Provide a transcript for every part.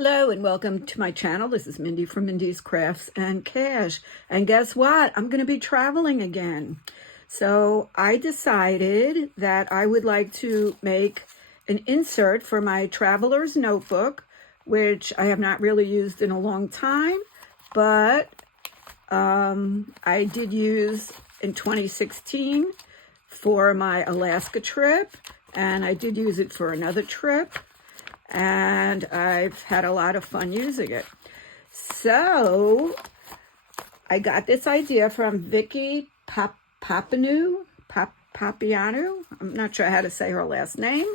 Hello and welcome to my channel. This is Mindy from Mindy's Crafts and Cash. And guess what? I'm going to be traveling again. So I decided that I would like to make an insert for my traveler's notebook, which I have not really used in a long time, but I did use in 2016 for my Alaska trip, and I did use it for another trip. And I've had a lot of fun using it. So I got this idea from Vicky Papianu. I'm not sure how to say her last name,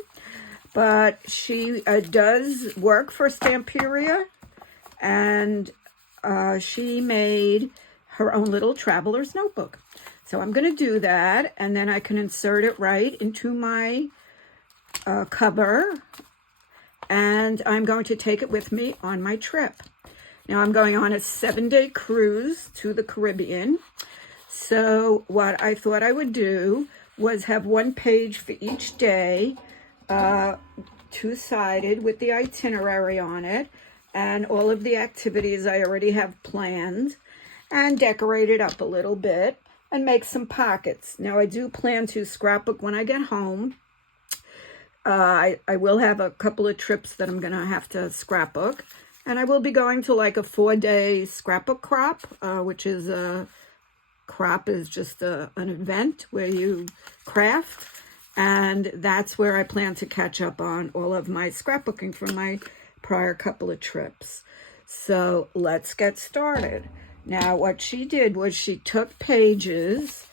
but she does work for Stamperia, and she made her own little traveler's notebook. So I'm going to do that, and then I can insert it right into my cover. And I'm going to take it with me on my trip. Now I'm going on a 7-day cruise to the Caribbean. So what I thought I would do was have one page for each day, two-sided with the itinerary on it, and all of the activities I already have planned, and decorate it up a little bit and make some pockets. Now I do plan to scrapbook when I get home. I will have a couple of trips that I'm going to have to scrapbook. And I will be going to like a 4-day scrapbook crop, which is crop is just an event where you craft. And that's where I plan to catch up on all of my scrapbooking from my prior couple of trips. So let's get started. Now what she did was she took pages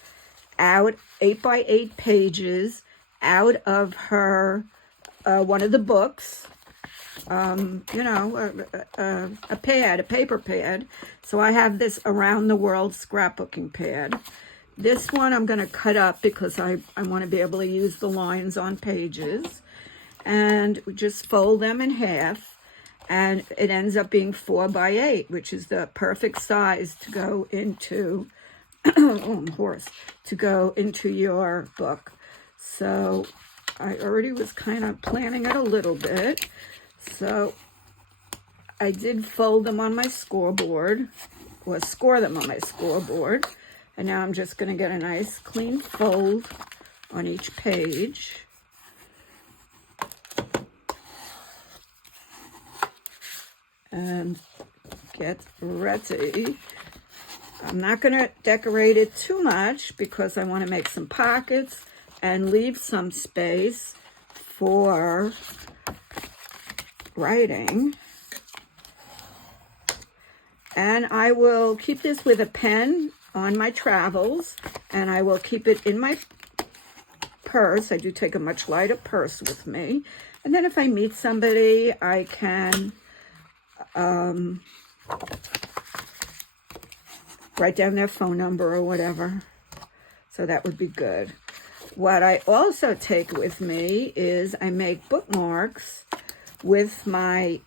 out, 8x8 pages, out of her one of the books, a paper pad. So I have this Around the World scrapbooking pad. This one I'm going to cut up because I want to be able to use the lines on pages, and just fold them in half, and it ends up being 4x8, which is the perfect size to go into to go into your book. So I already was kind of planning it a little bit. So I did fold them on my scoreboard, or score them on my scoreboard. And now I'm just going to get a nice clean fold on each page. And get ready. I'm not going to decorate it too much because I want to make some pockets and leave some space for writing. And I will keep this with a pen on my travels, and I will keep it in my purse. I do take a much lighter purse with me. And then if I meet somebody, I can write down their phone number or whatever. So that would be good. What I also take with me is I make bookmarks with my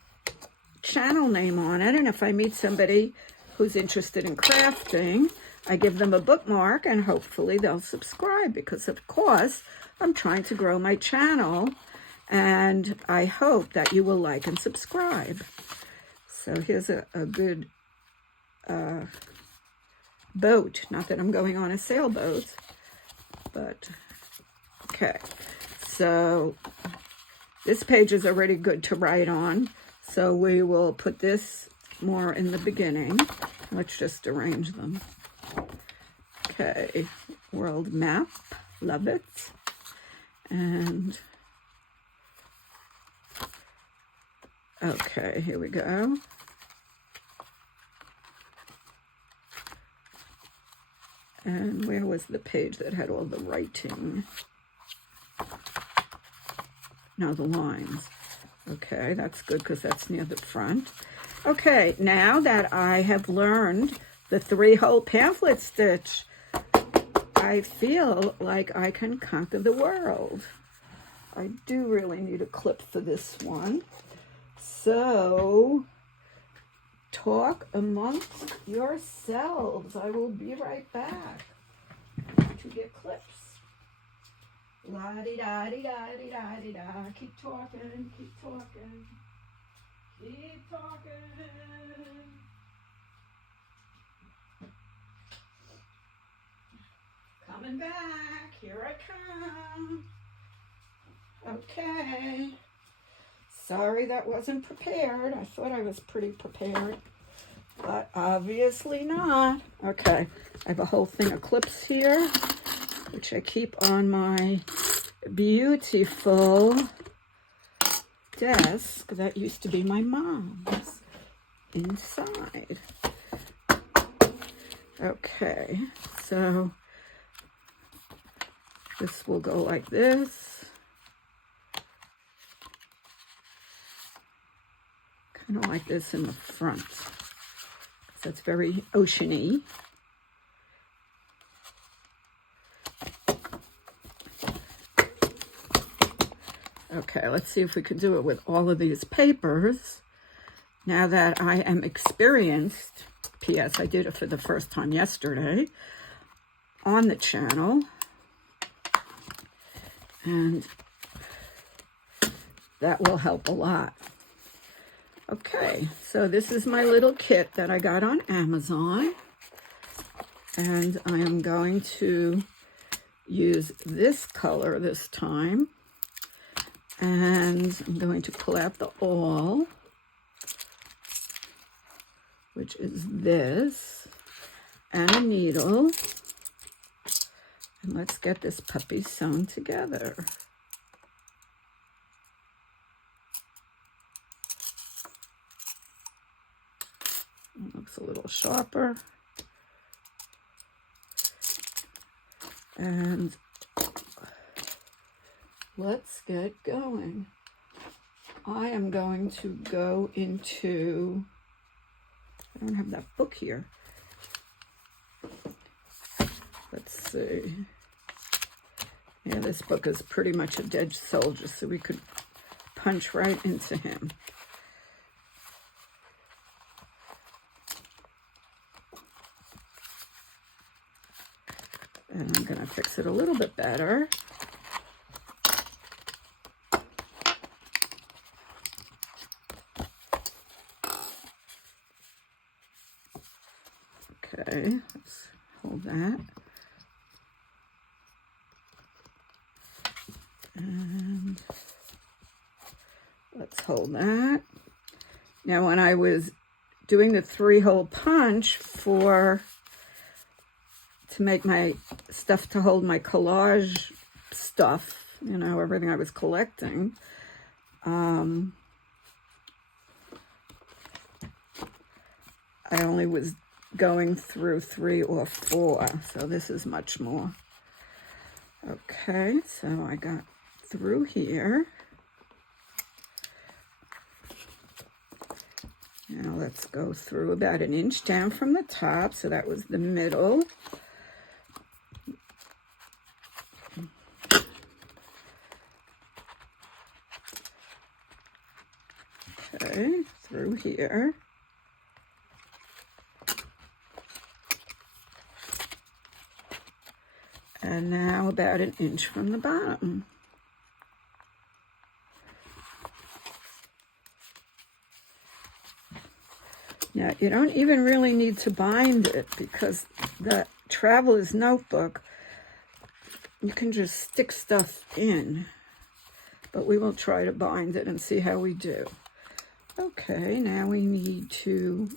channel name on it. And if I meet somebody who's interested in crafting, I give them a bookmark, and hopefully they'll subscribe, because of course I'm trying to grow my channel, and I hope that you will like and subscribe. So here's a good boat. Not that I'm going on a sailboat, but okay. So this page is already good to write on, so we will put this more in the beginning. Let's just arrange them. Okay, world map, love it. And okay, here we go. And where was the page that had all the writing? No, the lines. Okay, that's good because that's near the front. Okay, now that I have learned the 3-hole pamphlet stitch, I feel like I can conquer the world. I do really need a clip for this one. So, talk amongst yourselves. I will be right back to get clips. La-di-da-di-da-di-da-di-da. Keep talking, keep talking. Keep talking. Coming back. Here I come. Okay. Sorry that wasn't prepared. I thought I was pretty prepared, but obviously not. Okay. I have a whole thing of clips here, which I keep on my beautiful desk that used to be my mom's inside. Okay, so this will go like this. Kind of like this in the front. So it's very oceany. Okay, let's see if we can do it with all of these papers. Now that I am experienced, P.S. I did it for the first time yesterday on the channel. And that will help a lot. Okay, so this is my little kit that I got on Amazon. And I am going to use this color this time. And I'm going to pull out the awl, which is this, and a needle. And let's get this puppy sewn together. It looks a little sharper. And let's get going. I am going to go into, I don't have that book here. Let's see. Yeah, this book is pretty much a dead soldier, so we could punch right into him. And I'm going to fix it a little bit better. Okay, let's hold that. And let's hold that. Now, when I was doing the 3-hole punch to make my stuff to hold my collage stuff, you know, everything I was collecting, I only was going through 3 or 4, so this is much more. Okay, so I got through here. Now let's go through about 1 inch down from the top, so that was the middle. Okay, through here. And now about 1 inch from the bottom. Now, you don't even really need to bind it because the traveler's notebook, you can just stick stuff in. But we will try to bind it and see how we do. Okay, now we need to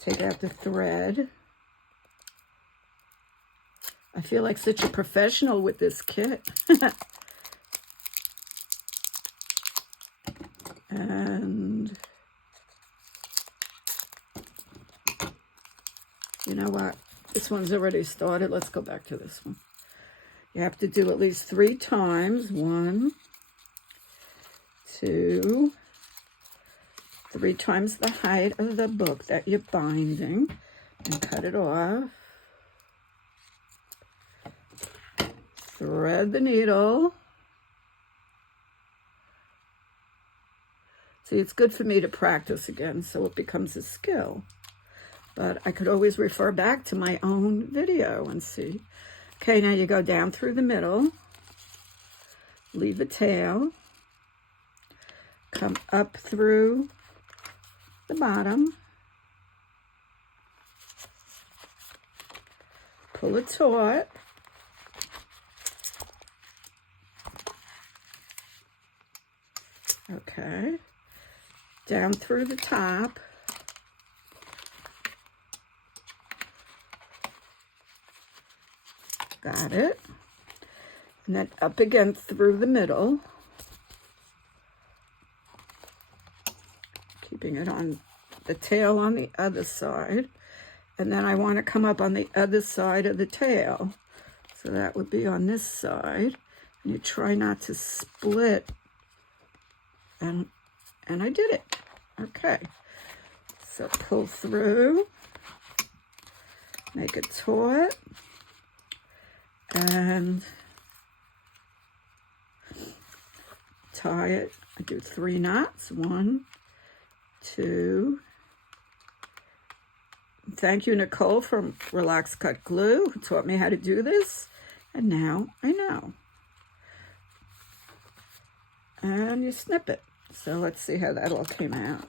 take out the thread. I feel like such a professional with this kit. And you know what? This one's already started. Let's go back to this one. You have to do at least 3 times. 1, 2, 3 times the height of the book that you're binding, and cut it off. Thread the needle. See, it's good for me to practice again so it becomes a skill. But I could always refer back to my own video and see. Okay, now you go down through the middle, leave a tail, come up through the bottom, pull it taut, okay, down through the top, got it, and then up again through the middle, keeping it on the tail on the other side, and then I want to come up on the other side of the tail, so that would be on this side, and you try not to split, and I did it. Okay, so pull through, make it taut, and tie it. I do 3 knots. 1, 2. Thank you, Nicole, from Relax Cut Glue, who taught me how to do this. And now I know. And you snip it. So let's see how that all came out.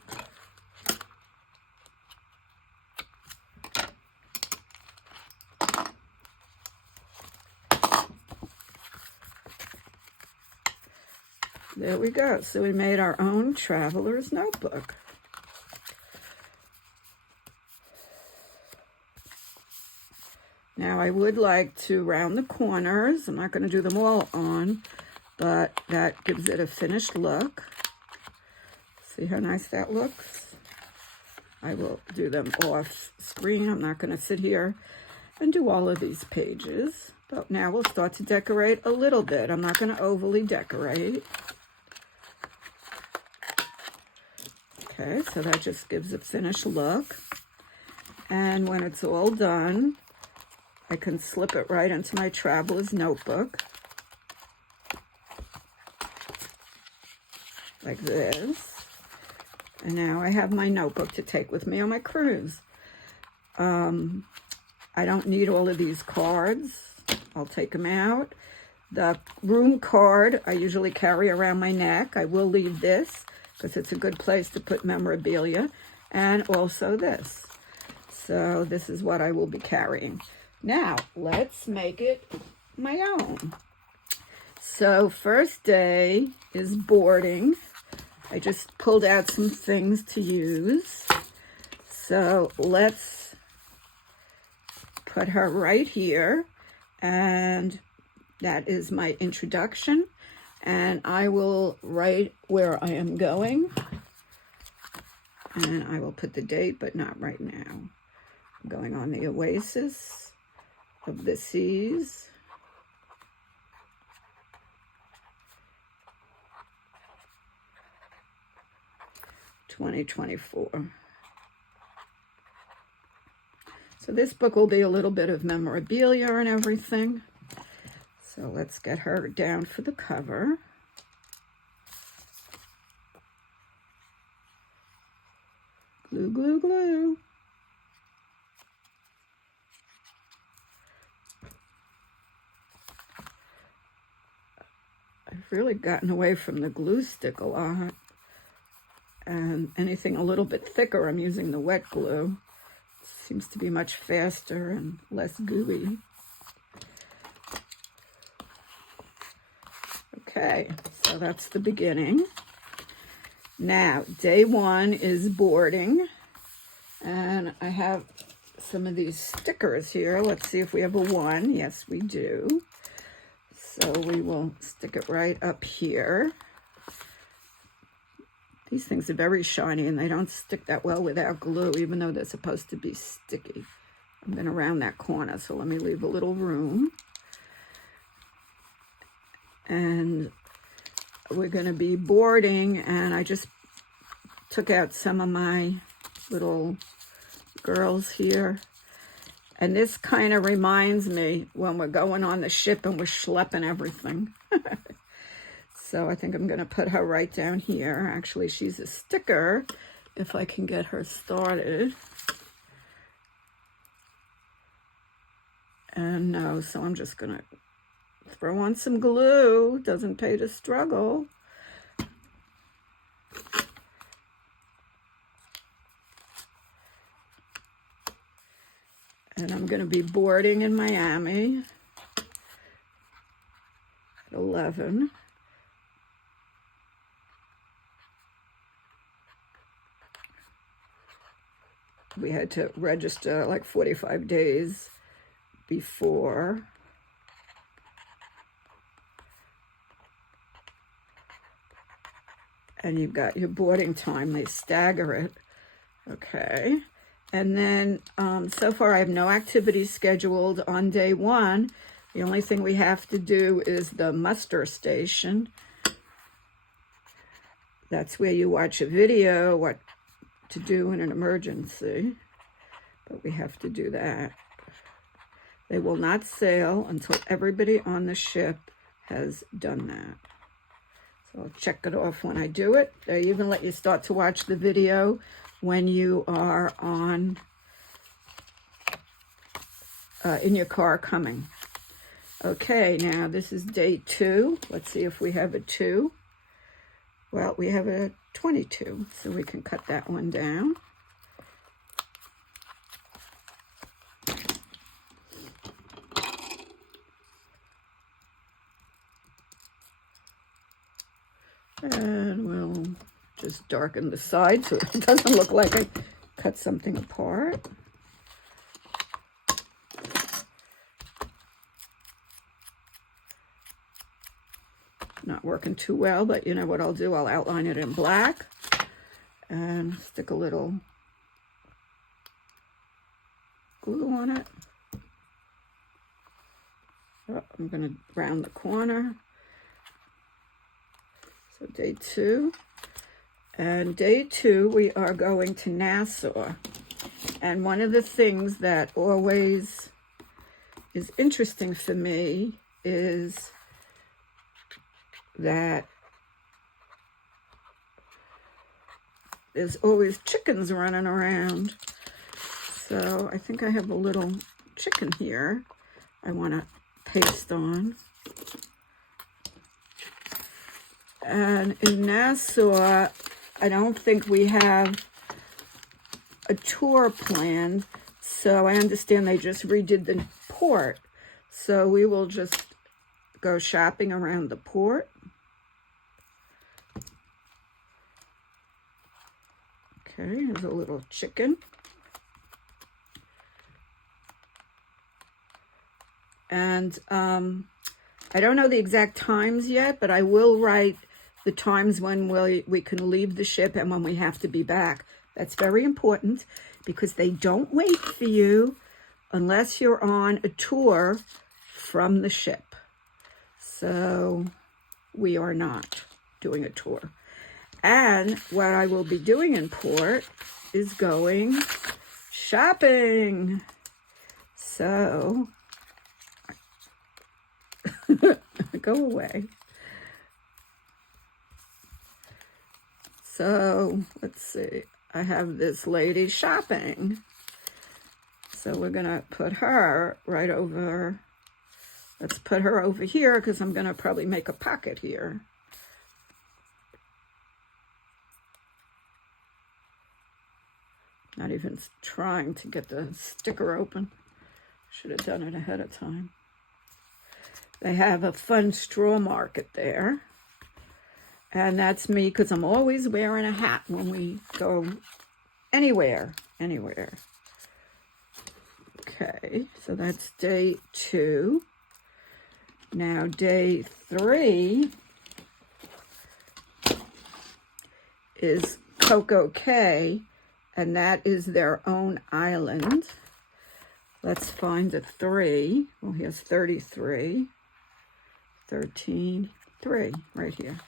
There we go. So we made our own traveler's notebook. Now I would like to round the corners. I'm not going to do them all on, but that gives it a finished look. See how nice that looks? I will do them off screen. I'm not going to sit here and do all of these pages. But now we'll start to decorate a little bit. I'm not going to overly decorate. Okay, so that just gives a finished look. And when it's all done, I can slip it right into my traveler's notebook. Like this. And now I have my notebook to take with me on my cruise. I don't need all of these cards. I'll take them out. The room card I usually carry around my neck. I will leave this because it's a good place to put memorabilia. And also this. So this is what I will be carrying. Now, let's make it my own. So first day is boarding. I just pulled out some things to use. So let's put her right here. And that is my introduction. And I will write where I am going. And I will put the date, but not right now. I'm going on the Oasis of the Seas. (2024). So this book will be a little bit of memorabilia and everything. So let's get her down for the cover. Glue, glue, glue. I've really gotten away from the glue stick a lot. And anything a little bit thicker, I'm using the wet glue. Seems to be much faster and less gooey. Okay, so that's the beginning. Now, day 1 is boarding. And I have some of these stickers here. Let's see if we have a 1. Yes, we do. So we will stick it right up here. These things are very shiny and they don't stick that well without glue, even though they're supposed to be sticky. I'm going to round that corner, so let me leave a little room. And we're going to be boarding, and I just took out some of my little girls here. And this kind of reminds me when we're going on the ship and we're schlepping everything. So I think I'm going to put her right down here. Actually, she's a sticker, if I can get her started. And no, so I'm just going to throw on some glue. Doesn't pay to struggle. And I'm going to be boarding in Miami at 11. We had to register like 45 days before. And you've got your boarding time. They stagger it. Okay. And then so far I have no activities scheduled on day 1. The only thing we have to do is the muster station. That's where you watch a video, what to do in an emergency. But we have to do that. They will not sail until everybody on the ship has done that. So I'll check it off when I do it. They even let you start to watch the video when you are on in your car coming. Okay, now this is day 2. Let's see if we have a 2. Well, we have a 22, so we can cut that one down. And we'll just darken the side so it doesn't look like I cut something apart. Not working too well, but you know what I'll do? I'll outline it in black and stick a little glue on it. Oh, I'm going to round the corner. So day 2. And day 2, we are going to Nassau. And one of the things that always is interesting for me is that there's always chickens running around. So I think I have a little chicken here I want to paste on. And in Nassau, I don't think we have a tour planned, so I understand they just redid the port. So we will just go shopping around the port. Okay, here's a little chicken. And I don't know the exact times yet, but I will write the times when we can leave the ship and when we have to be back. That's very important because they don't wait for you unless you're on a tour from the ship. So we are not doing a tour. And what I will be doing in port is going shopping. So go away. So let's see. I have this lady shopping. So we're going to put her right over. Let's put her over here because I'm going to probably make a pocket here. Not even trying to get the sticker open. Should have done it ahead of time. They have a fun straw market there. And that's me because I'm always wearing a hat when we go anywhere. Okay, so that's day 2. Now day 3 is Coco Cay, and that is their own island. Let's find a 3. Well, here's 33, 13, 3, right here.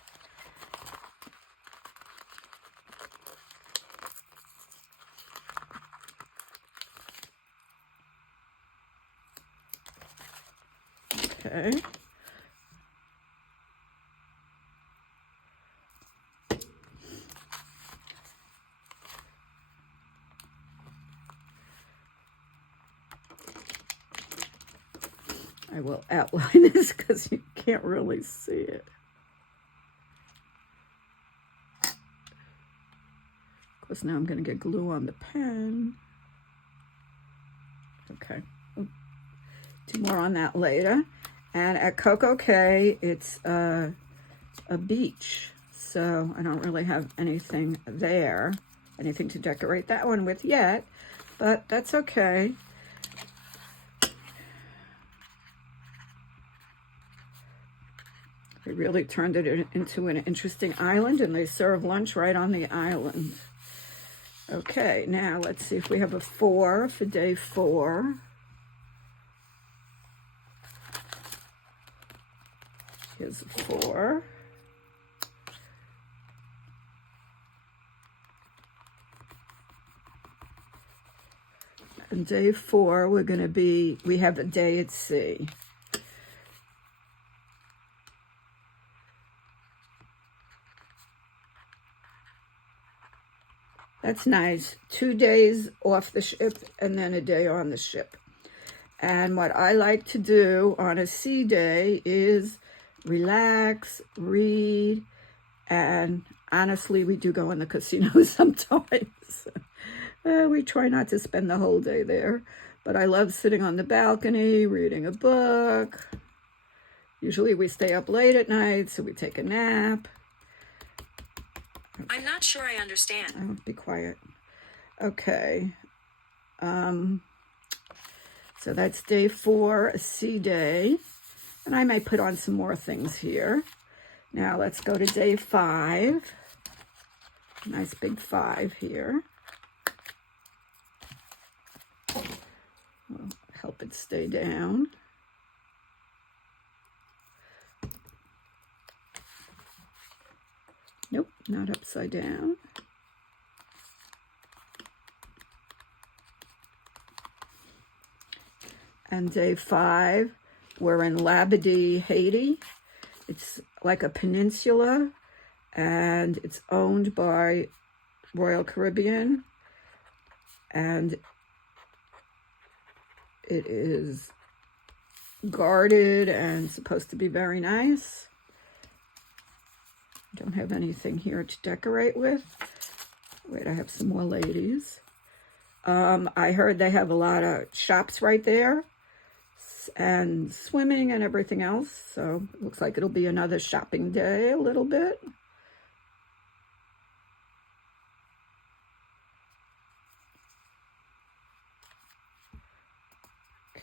Okay. I will outline this because you can't really see it. Of course, now I'm going to get glue on the pen. Okay. Do more on that later. And at Coco Cay, it's a beach. So I don't really have anything there, anything to decorate that one with yet, but that's okay. They really turned it into an interesting island, and they serve lunch right on the island. Okay, now let's see if we have a 4 for day 4. Here's a 4. And day 4, we have a day at sea. That's nice. 2 days off the ship and then a day on the ship. And what I like to do on a sea day is relax, read, and honestly, we do go in the casino sometimes. We try not to spend the whole day there, but I love sitting on the balcony, reading a book. Usually we stay up late at night, so we take a nap. I'm not sure I understand. Oh, be quiet. Okay. So that's day 4, a sea day. And I might put on some more things here. Now let's go to day 5. Nice big 5 here. We'll help it stay down. Nope, not upside down. And day 5, we're in Labadee, Haiti. It's like a peninsula, and it's owned by Royal Caribbean. And it is guarded and supposed to be very nice. Don't have anything here to decorate with. Wait, I have some more ladies. I heard they have a lot of shops right there and swimming and everything else. So it looks like it'll be another shopping day a little bit.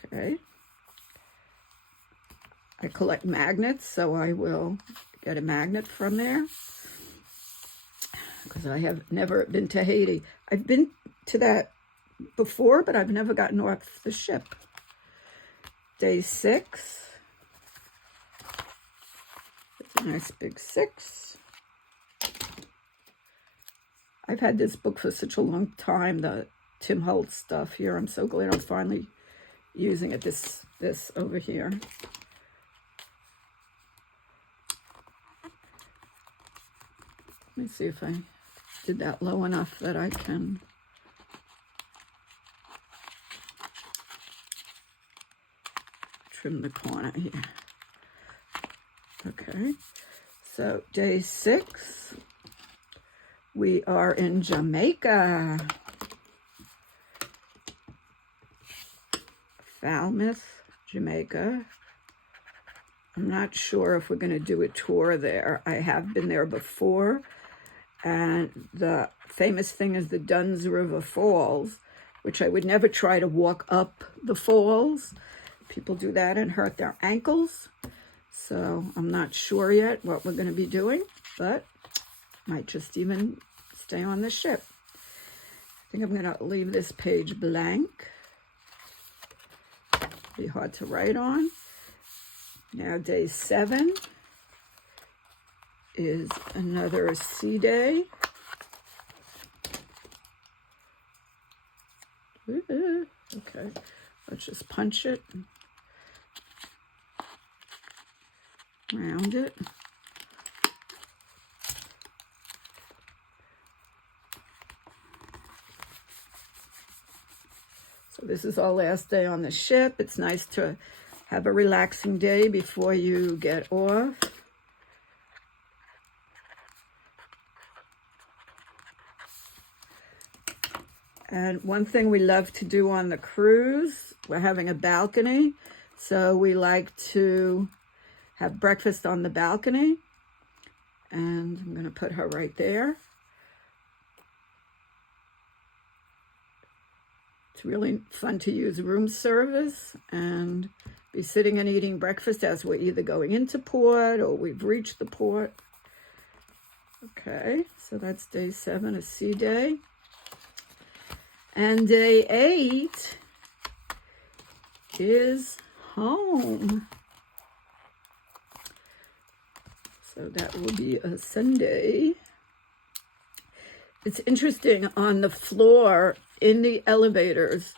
Okay. I collect magnets, so I will get a magnet from there because I have never been to Haiti. I've been to that before, but I've never gotten off the ship. Day 6. It's a nice big 6. I've had this book for such a long time, the Tim Holtz stuff here. I'm so glad I'm finally using it, this over here. Let me see if I did that low enough that I can trim the corner here. Okay, so day 6, we are in Jamaica. Falmouth, Jamaica. I'm not sure if we're going to do a tour there. I have been there before, and the famous thing is the Dunn's River Falls, which I would never try to walk up the falls. People do that and hurt their ankles. So I'm not sure yet what we're going to be doing, but might just even stay on the ship. I think I'm going to leave this page blank. Be hard to write on. Now day 7 is another sea day. Okay, let's just punch it, round it. So this is our last day on the ship. It's nice to have a relaxing day before you get off. And one thing we love to do on the cruise, we're having a balcony, so we like to have breakfast on the balcony. And I'm going to put her right there. It's really fun to use room service and be sitting and eating breakfast as we're either going into port or we've reached the port. Okay, so that's day 7, a sea day. And day 8 is home. So that will be a Sunday. It's interesting, on the floor in the elevators,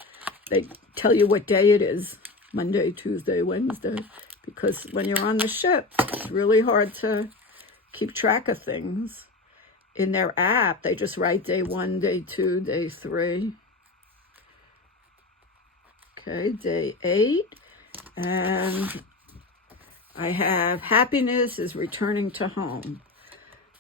they tell you what day it is, Monday, Tuesday, Wednesday, because when you're on the ship, it's really hard to keep track of things. In their app, they just write day 1, day 2, day 3. Okay, day 8, and I have happiness is returning to home.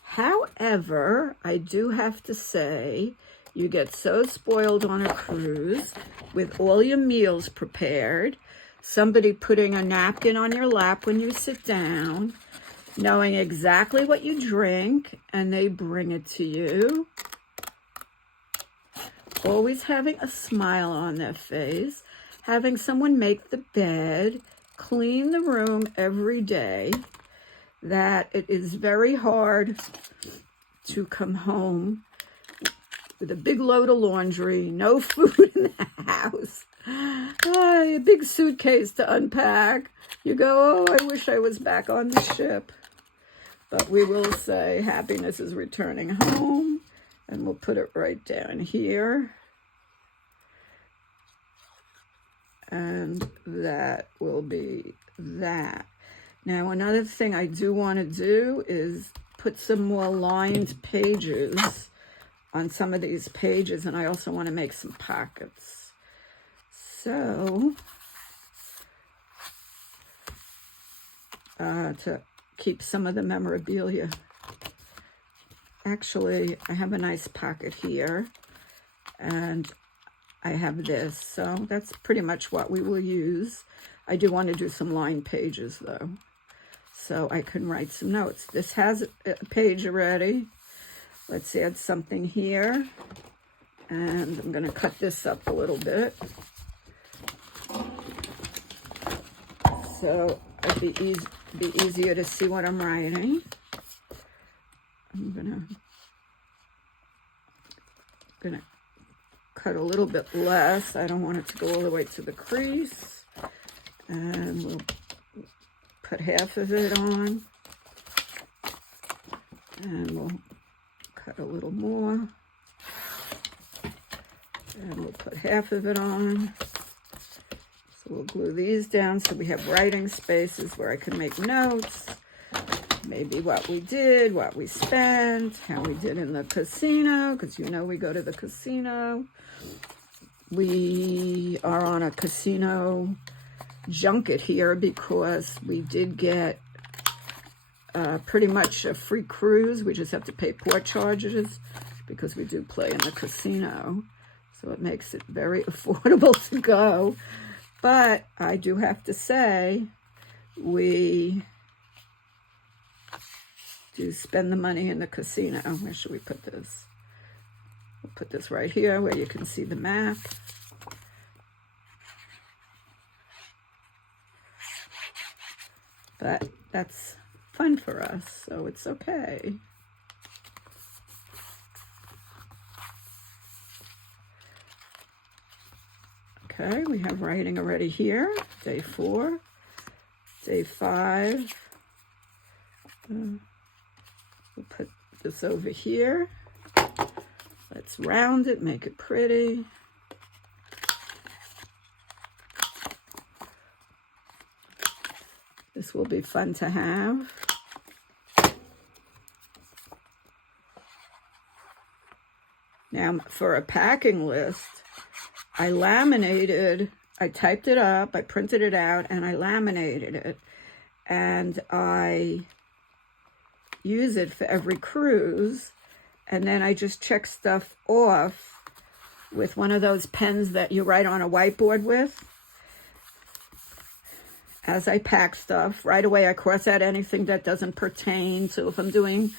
However, I do have to say, you get so spoiled on a cruise with all your meals prepared, somebody putting a napkin on your lap when you sit down, knowing exactly what you drink, and they bring it to you. Always having a smile on their face, having someone make the bed, clean the room every day, that it is very hard to come home with a big load of laundry, no food in the house, a big suitcase to unpack. You go, oh, I wish I was back on the ship. But we will say happiness is returning home, and we'll put it right down here. And that will be that. Now, another thing I do want to do is put some more lined pages on some of these pages, and I also want to make some pockets. So, to keep some of the memorabilia. Actually, I have a nice pocket here, and I have this, so that's pretty much what we will use. I do want to do some lined pages, though, so I can write some notes. This has a page already. Let's add something here, and I'm going to cut this up a little bit, so it'd be easier to see what I'm writing. I'm gonna cut a little bit less. I don't want it to go all the way to the crease. And we'll put half of it on. And we'll cut a little more. And we'll put half of it on. So we'll glue these down so we have writing spaces where I can make notes. Maybe what we did, what we spent, how we did in the casino, because you know we go to the casino. We are on a casino junket here because we did get pretty much a free cruise. We just have to pay port charges because we do play in the casino. So it makes it very affordable to go. But I do have to say, we do spend the money in the casino. Where should we put this? We'll put this right here where you can see the map. But that's fun for us, so it's okay. Okay, we have writing already here. Day 4, day 5. We'll put this over here. Let's round it, make it pretty. This will be fun to have. Now, for a packing list, I typed it up, I printed it out, and I laminated it. And I use it for every cruise, and then I just check stuff off with one of those pens that you write on a whiteboard with. As I pack stuff, right away I cross out anything that doesn't pertain. So if I'm doing,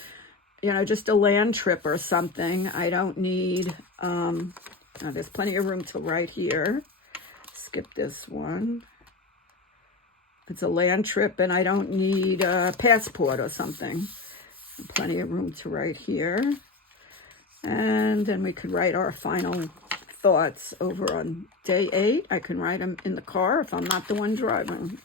just a land trip or something, I don't need, there's plenty of room to write here. Skip this one. It's a land trip and I don't need a passport or something. Plenty of room to write here. And then we could write our final thoughts over on day 8. I can write them in the car if I'm not the one driving.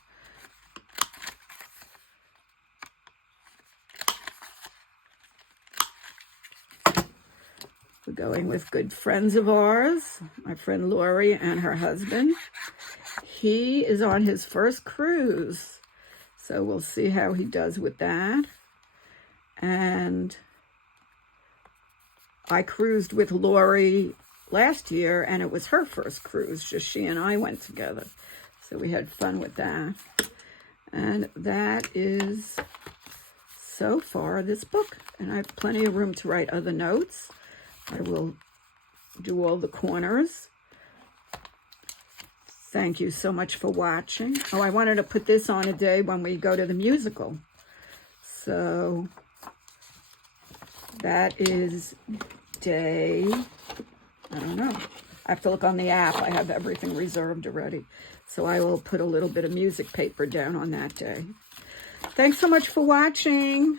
We're going with good friends of ours, my friend Lori and her husband. He is on his first cruise, so we'll see how he does with that. And I cruised with Lori last year, and it was her first cruise. Just she and I went together. So we had fun with that. And that is, so far, this book. And I have plenty of room to write other notes. I will do all the corners. Thank you so much for watching. Oh, I wanted to put this on a day when we go to the musical. So that is day, I don't know. I have to look on the app. I have everything reserved already. So I will put a little bit of music paper down on that day. Thanks so much for watching.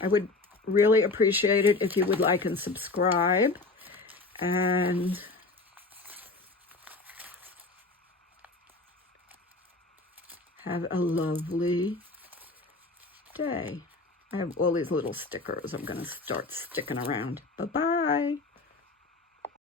I would really appreciate it if you would like and subscribe. And have a lovely day. I have all these little stickers I'm going to start sticking around. Bye-bye.